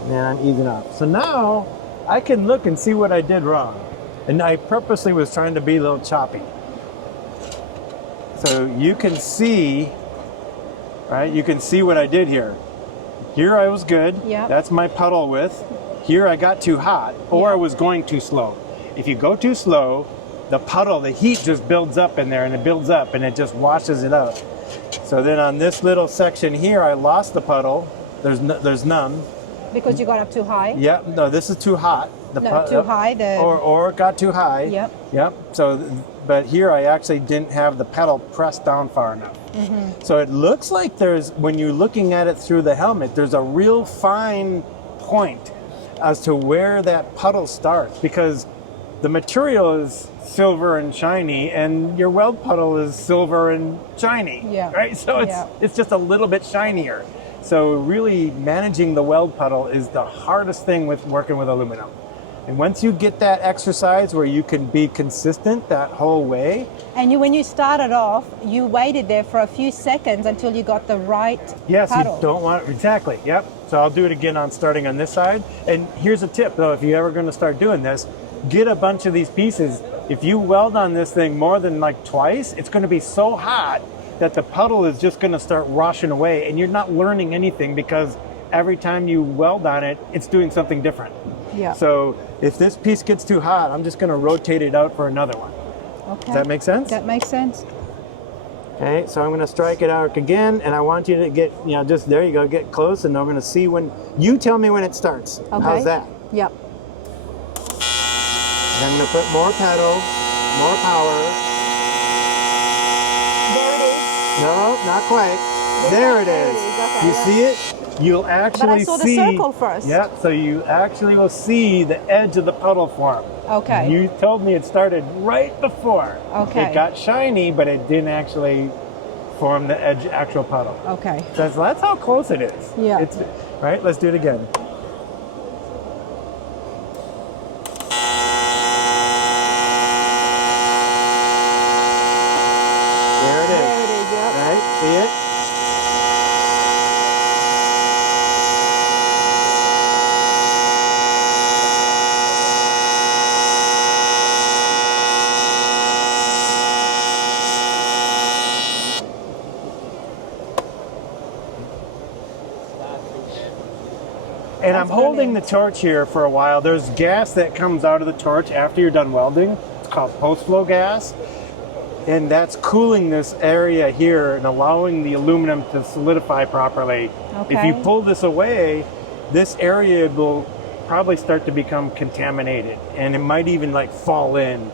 And I'm easing up. So now I can look and see what I did wrong. And I purposely was trying to be a little choppy. So you can see, right? You can see what I did here. Here I was good. Yeah. That's my puddle width. Here I got too hot, or I was going too slow. If you go too slow, the puddle, the heat just builds up in there, and it builds up and it just washes it out. So then on this little section here, I lost the puddle. There's none. Because you got up too high? Yep, no, this is too hot. Too high. Or it got too high. Yep. Yep. So, but here I actually didn't have the pedal pressed down far enough. Mm-hmm. So it looks like when you're looking at it through the helmet, there's a real fine point as to where that puddle starts, because the material is silver and shiny, and your weld puddle is silver and shiny. Yeah. Right. So it's just a little bit shinier. So really managing the weld puddle is the hardest thing with working with aluminum. And once you get that exercise where you can be consistent that whole way. And when you started off, you waited there for a few seconds until you got the right puddle. You don't want, exactly, yep. So I'll do it again starting on this side. And here's a tip though, if you're ever gonna start doing this, get a bunch of these pieces. If you weld on this thing more than like twice, it's gonna be so hot that the puddle is just going to start washing away, and you're not learning anything because every time you weld on it, it's doing something different. Yeah. So if this piece gets too hot, I'm just going to rotate it out for another one. Okay. Does that make sense? That makes sense. Okay, so I'm going to strike it out again, and I want you to get, just there you go, get close, and I'm going to see when, you tell me when it starts. Okay. How's that? Yep. And I'm going to put more pedal, more power. There it is. No, not quite. There it is. Okay, You see it? You'll actually see. But I saw the circle first. Yeah, so you actually will see the edge of the puddle form. Okay. You told me it started right before. Okay. It got shiny, but it didn't actually form the edge actual puddle. Okay. So that's how close it is. Yeah. It's, right, let's do it again. There it is. There it is, yep. Right, see it? And I'm holding the torch here for a while. There's gas that comes out of the torch after you're done welding. It's called post-flow gas. And that's cooling this area here and allowing the aluminum to solidify properly. Okay. If you pull this away, this area will probably start to become contaminated. And it might even like fall in.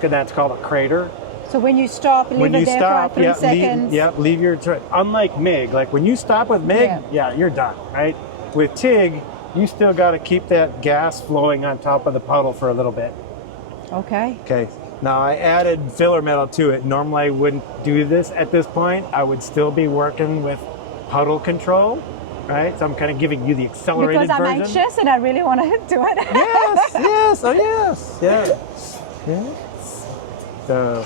That's called a crater. So when you stop, leave it there for like 3 seconds. Leave your torch. Unlike MIG, like when you stop with MIG, you're done, right? With TIG, you still got to keep that gas flowing on top of the puddle for a little bit. Okay. Okay. Now I added filler metal to it. Normally I wouldn't do this at this point. I would still be working with puddle control, right? So I'm kind of giving you the accelerated because I'm version. anxious and I really want to do it. Yes, oh yes, yes. So,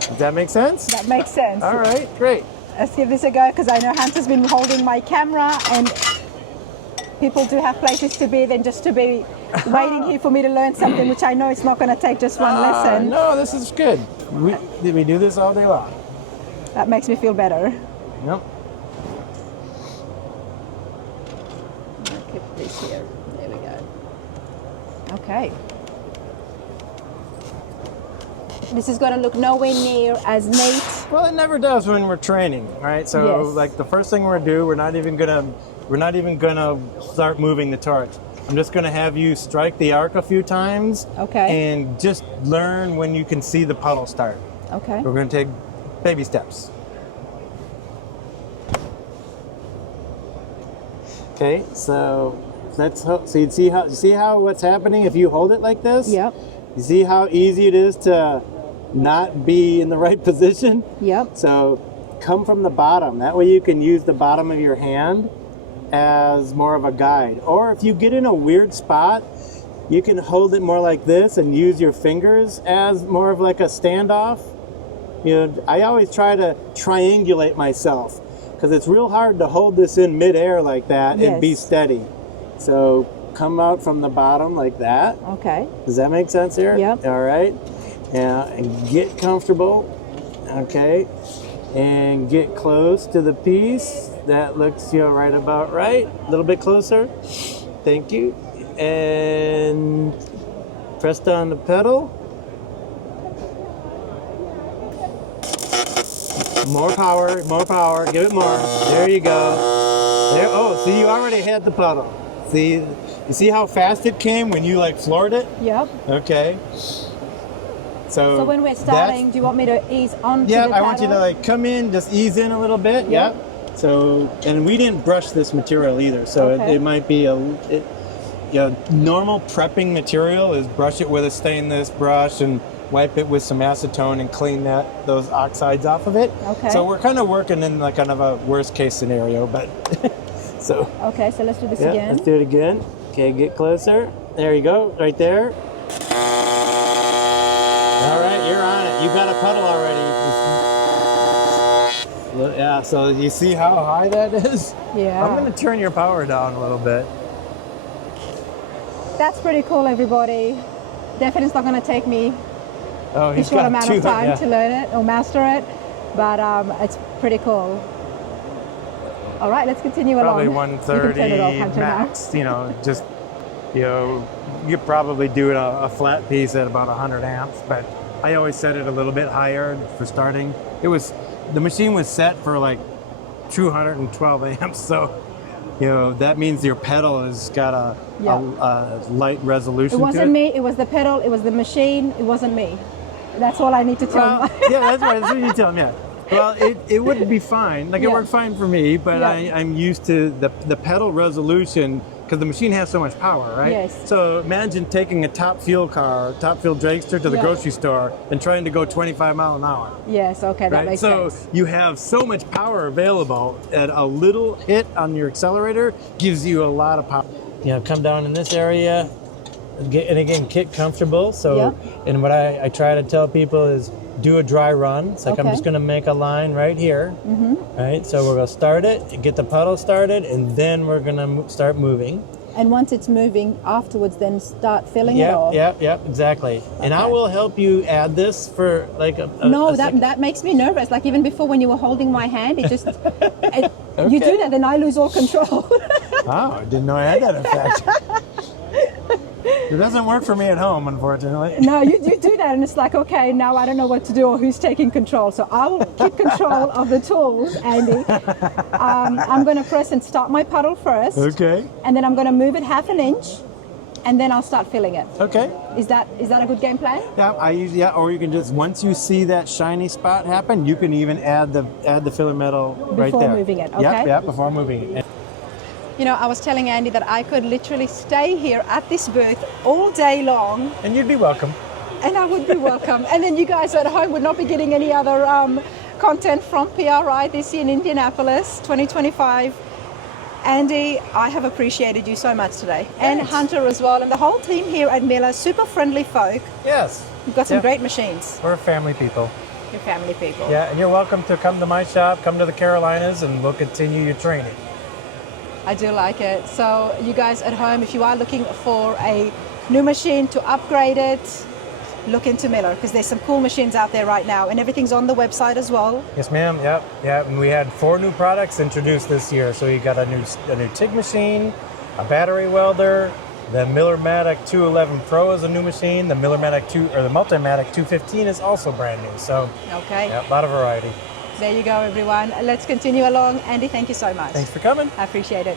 does that make sense? That makes sense. All right, great. Let's give this a go because I know Hunter's been holding my camera and people do have places to be than just to be waiting here for me to learn something, which I know it's not going to take just one lesson. No, this is good. We do this all day long. That makes me feel better. Yep. I'll keep this here. There we go. Okay. This is going to look nowhere near as neat. Well, it never does when we're training, right? So, Yes. like the first thing we're gonna do, we're not even gonna start moving the torch. I'm just gonna have you strike the arc a few times, Okay. and just learn when you can see the puddle start. Okay. We're gonna take baby steps. Okay, so so you see how what's happening if you hold it like this? Yep. You see how easy it is to not be in the right position? Yep. So come from the bottom. That way you can use the bottom of your hand as more of a guide. Or if you get in a weird spot, you can hold it more like this and use your fingers as more of like a standoff. I always try to triangulate myself because it's real hard to hold this in midair like that and be steady. So come out from the bottom like that. Okay. Does that make sense here? Yep. All right. Now, and get comfortable. Okay. And get close to the piece. That looks, right about right. A little bit closer. Thank you. And press down the pedal. More power, more power. Give it more. There you go. There. Oh, see, you already had the puddle. See, you see how fast it came when you floored it? Yep. Okay. So when we're starting, do you want me to ease onto the I paddle? want you to come in, just ease in a little bit. Yep. Yep. So, and we didn't brush this material either, so Okay. it might be normal prepping material is brush it with a stainless brush and wipe it with some acetone and clean those oxides off of it. Okay. So we're kind of working in kind of a worst case scenario, but so. Okay, so let's do this Yeah, again. let's do it again. Okay, get closer. There you go, right there. All right, you're on it. You got a puddle already. Yeah, so you see how high that is? Yeah. I'm going to turn your power down a little bit. That's pretty cool, everybody. Definitely it's not going to take me Oh, a short amount of time to learn it or master it. but it's pretty cool. All right, let's continue Probably along. 130 You can turn it off, Hunter, now. max. You know, just you probably do a flat piece at about 100 amps, but I always set it a little bit higher for starting. The machine was set for like 212 amps, so that means your pedal has got a light resolution. It wasn't to it. me. It was the pedal. It was the machine. It wasn't me. That's all I need to tell Well, them. yeah, that's right. That's what you tell them. Yeah. Well, it would be fine. Like it Yeah. worked fine for me, but Yeah. I'm used to the pedal resolution because the machine has so much power, right? Yes. So imagine taking a top fuel dragster to the Yeah. grocery store and trying to go 25 miles an hour. Yes, okay, that Right? makes So sense. you have so much power available that a little hit on your accelerator gives you a lot of power. Come down in this area and again, get comfortable. So, Yeah. and what I try to tell people is do a dry run. It's like I'm Okay. just going to make a line right here. Right? So we're going to start it, get the pedal started, and then we're going to start moving. And once it's moving, afterwards, then start filling it off. Yep, exactly. And I Okay. will help you add this for like a No, a second. that makes me nervous. Like even before when you were holding my hand, it just, you do Okay. that, then I lose all control. Oh, I didn't know I had that effect. It doesn't work for me at home, unfortunately. No, you do that, and it's like, okay, now I don't know what to do or who's taking control. So I will keep control of the tools, Andy. I'm going to press and start my puddle first, Okay. and then I'm going to move it half an inch, and then I'll start filling it. Okay. Is that a good game plan? Yeah, or you can just once you see that shiny spot happen, you can even add the filler metal right Before there. moving it, okay. Yep, before moving it. You know, I was telling Andy that I could literally stay here at this booth all day long, And you'd be welcome. and I would be welcome. And then you guys at home would not be getting any other content from PRI this year in Indianapolis 2025. Andy, I have appreciated you so much today. And Thanks. Hunter as well. And the whole team here at Miller, super friendly folk. Yes. You've got some Yep. great machines. We're family people. You're family people. Yeah, and you're welcome to come to my shop, come to the Carolinas, and we'll continue your training. I do like it. So you guys at home, if you are looking for a new machine to upgrade it, look into Miller because there's some cool machines out there right now, and everything's on the website as well. Yes, ma'am. Yep. And we had 4 new products introduced this year. So you got a new TIG machine, a battery welder, the Millermatic 211 Pro is a new machine. The Multimatic 215 is also brand new. So Okay. yeah, a lot of variety. There you go, everyone. Let's continue along. Andy, thank you so much. Thanks for coming. I appreciate it.